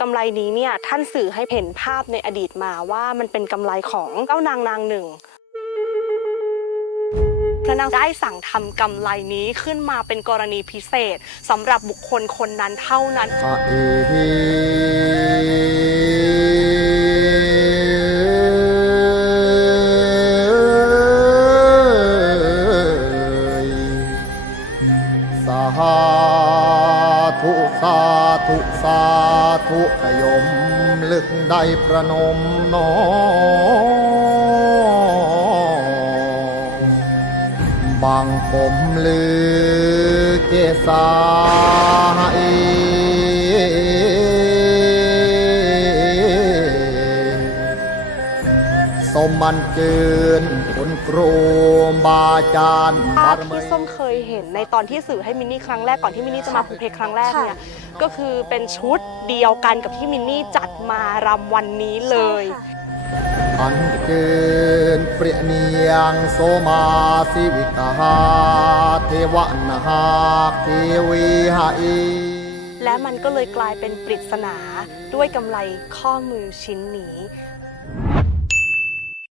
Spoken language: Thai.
กำไรนี้เนี่ยท่านสื่อให้เห็นภาพในอดีตมาว่ามันเป็นกำไรของเจ้านางนางหนึ่งพระนางได้สั่งทำกำไรนี้ขึ้นมาเป็นกรณีพิเศษสำหรับบุคคลคนนั้นเท่านั้นพระเอสา ธุสาธุสาธุขยม ลึกได้ประนมน้อบางผมลือเกษา สมมันเกินคุณครูบาอาจารย์ภาพบารมีที่ส้มเคยเห็นในตอนที่สื่อให้มินนี่ครั้งแรกก่อนที่มินนี่จะมาภูเพครั้งแรกเนี่ยก็คือเป็นชุดเดียวกันกับที่มินนี่จัดมารำวันนี้เลยอันเกินเปรียเนียงโสมาสิวิกาเทวนาหากเทวีหาอีและมันก็เลยกลายเป็นปริศนาด้วยกำไรข้อมือชิ้นนี้